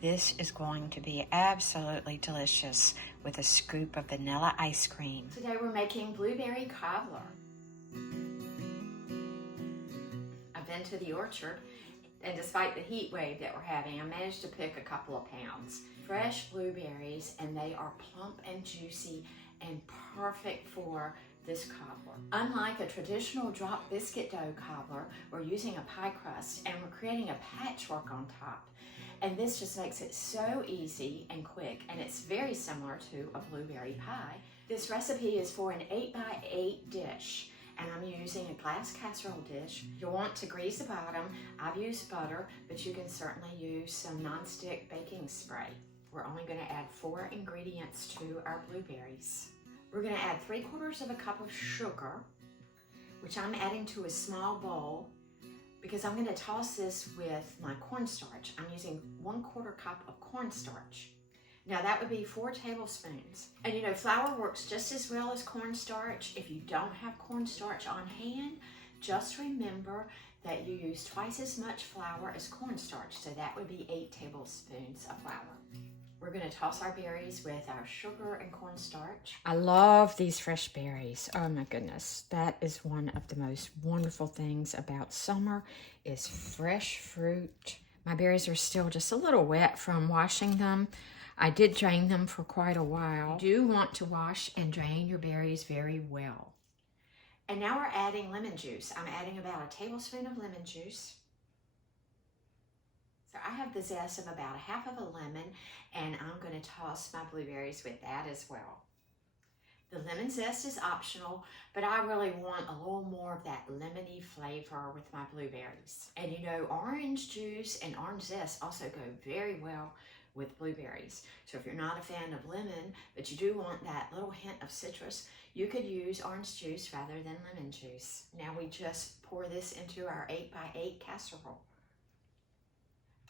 This is going to be absolutely delicious with a scoop of vanilla ice cream. Today we're making blueberry cobbler. I've been to the orchard, and despite the heat wave that we're having, I managed to pick a couple of pounds. Fresh blueberries, and they are plump and juicy and perfect for this cobbler. Unlike a traditional drop biscuit dough cobbler, we're using a pie crust and we're creating a patchwork on top. And this just makes it so easy and quick, and it's very similar to a blueberry pie. This recipe is for an 8x8 dish, and I'm using a glass casserole dish. You'll want to grease the bottom. I've used butter, but you can certainly use some nonstick baking spray. We're only going to add 4 ingredients to our blueberries. We're going to add 3/4 cup of sugar, which I'm adding to a small bowl, because I'm going to toss this with my cornstarch. I'm using 1/4 cup of cornstarch. Now that would be 4 tablespoons. And you know, flour works just as well as cornstarch. If you don't have cornstarch on hand, just remember that you use twice as much flour as cornstarch. So that would be 8 tablespoons of flour. We're going to toss our berries with our sugar and cornstarch. I love these fresh berries. Oh my goodness. That is one of the most wonderful things about summer is fresh fruit. My berries are still just a little wet from washing them. I did drain them for quite a while. You do want to wash and drain your berries very well. And now we're adding lemon juice. I'm adding about a tablespoon of lemon juice. So I have the zest of about 1/2 of a lemon, and I'm going to toss my blueberries with that as well. The lemon zest is optional, but I really want a little more of that lemony flavor with my blueberries. And you know, orange juice and orange zest also go very well with blueberries. So if you're not a fan of lemon, but you do want that little hint of citrus, you could use orange juice rather than lemon juice. Now we just pour this into our 8x8 casserole.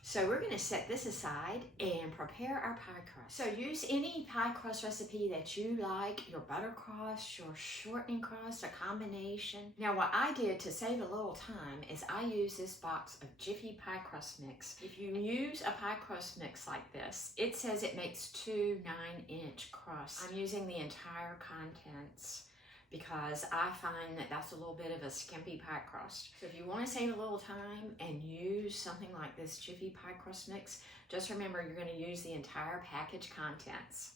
So we're going to set this aside and prepare our pie crust. So use any pie crust recipe that you like, your butter crust, your shortening crust, a combination. Now what I did to save a little time is I use this box of Jiffy pie crust mix. If you use a pie crust mix like this, it says it makes 2 9-inch crusts. I'm using the entire contents because I find that that's a little bit of a skimpy pie crust. So if you want to save a little time and use something like this Jiffy pie crust mix, just remember you're going to use the entire package contents.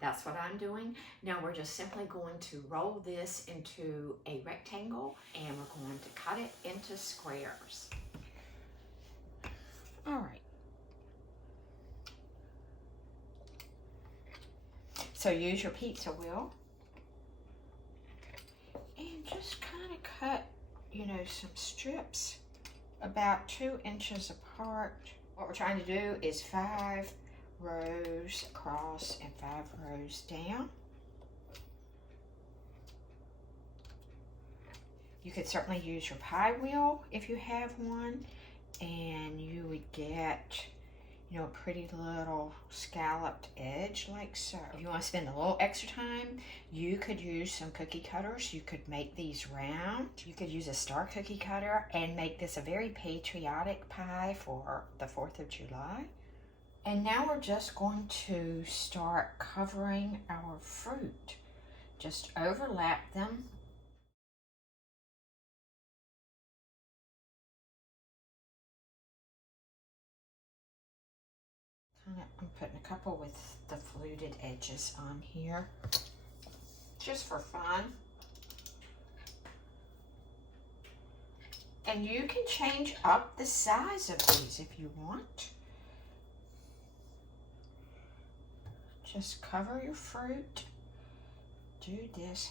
That's what I'm doing. Now we're just simply going to roll this into a rectangle, and we're going to cut it into squares. All right. So use your pizza wheel. Just kind of cut, you know, some strips about 2 inches apart. What we're trying to do is 5 rows across and 5 rows down. You could certainly use your pie wheel if you have one, and you would get, you know, a pretty little scalloped edge like so. If you want to spend a little extra time, you could use some cookie cutters. You could make these round. You could use a star cookie cutter and make this a very patriotic pie for the 4th of July. And now we're just going to start covering our fruit. Just overlap them. I'm putting a couple with the fluted edges on here, just for fun. And you can change up the size of these if you want. Just cover your fruit. Do this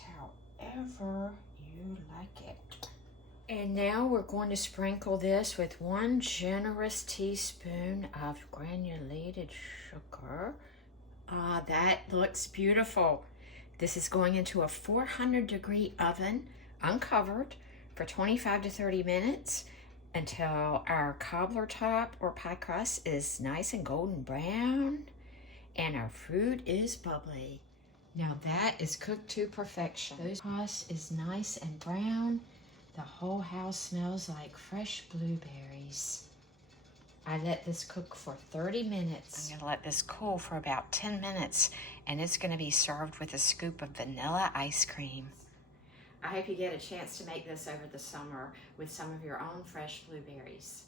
however you like it. And now we're going to sprinkle this with 1 generous teaspoon of granulated sugar. Ah, that looks beautiful. This is going into a 400-degree oven, uncovered, for 25 to 30 minutes until our cobbler top or pie crust is nice and golden brown and our fruit is bubbly. Now that is cooked to perfection. The crust is nice and brown. The whole house smells like fresh blueberries. I let this cook for 30 minutes. I'm gonna let this cool for about 10 minutes, and it's gonna be served with a scoop of vanilla ice cream. I hope you get a chance to make this over the summer with some of your own fresh blueberries.